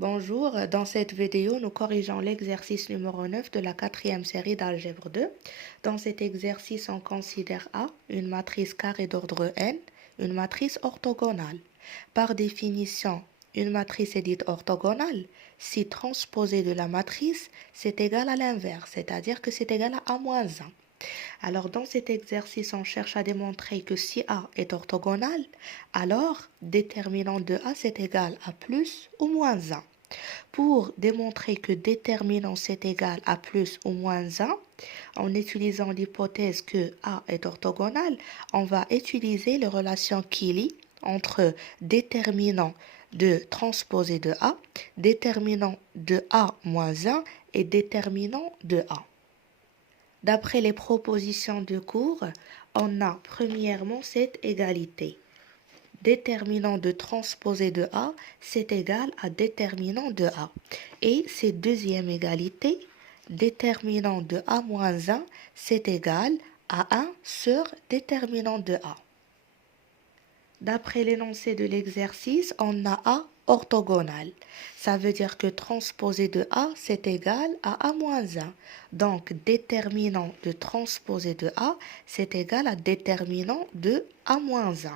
Bonjour, dans cette vidéo, nous corrigeons l'exercice numéro 9 de la quatrième série d'algèbre 2. Dans cet exercice, on considère A, une matrice carrée d'ordre n, une matrice orthogonale. Par définition, une matrice est dite orthogonale si transposée de la matrice, c'est égal à l'inverse, c'est-à-dire que c'est égal à A-1. Alors, dans cet exercice, on cherche à démontrer que si A est orthogonal, alors déterminant de A c'est égal à plus ou moins 1. Pour démontrer que déterminant c'est égal à plus ou moins 1, en utilisant l'hypothèse que A est orthogonal, on va utiliser les relations qui lient entre déterminant de transposé de A, déterminant de A moins 1 et déterminant de A. D'après les propositions de cours, on a premièrement cette égalité. Déterminant de transposé de A, c'est égal à déterminant de A. Et cette deuxième égalité, déterminant de A moins 1, c'est égal à 1 sur déterminant de A. D'après l'énoncé de l'exercice, on a A orthogonal. Ça veut dire que transposé de A, c'est égal à A-1. Donc, déterminant de transposé de A, c'est égal à déterminant de A-1.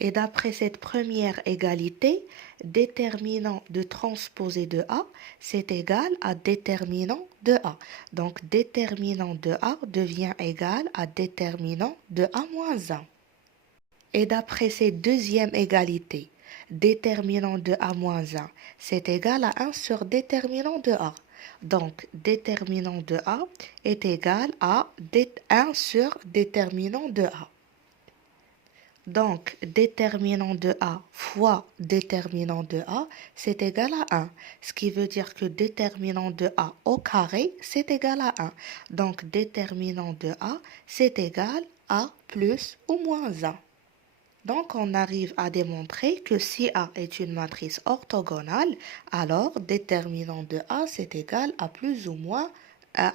Et d'après cette première égalité, déterminant de transposé de A, c'est égal à déterminant de A. Donc, déterminant de A devient égal à déterminant de A-1. Et d'après cette deuxième égalité, déterminant de A-1, c'est égal à 1 sur déterminant de A. Donc, déterminant de A est égal à 1 sur déterminant de A. Donc, déterminant de A fois déterminant de A, c'est égal à 1. Ce qui veut dire que déterminant de A au carré, c'est égal à 1. Donc, déterminant de A, c'est égal à plus ou moins 1. Donc, on arrive à démontrer que si A est une matrice orthogonale, alors déterminant de A, c'est égal à plus ou moins 1.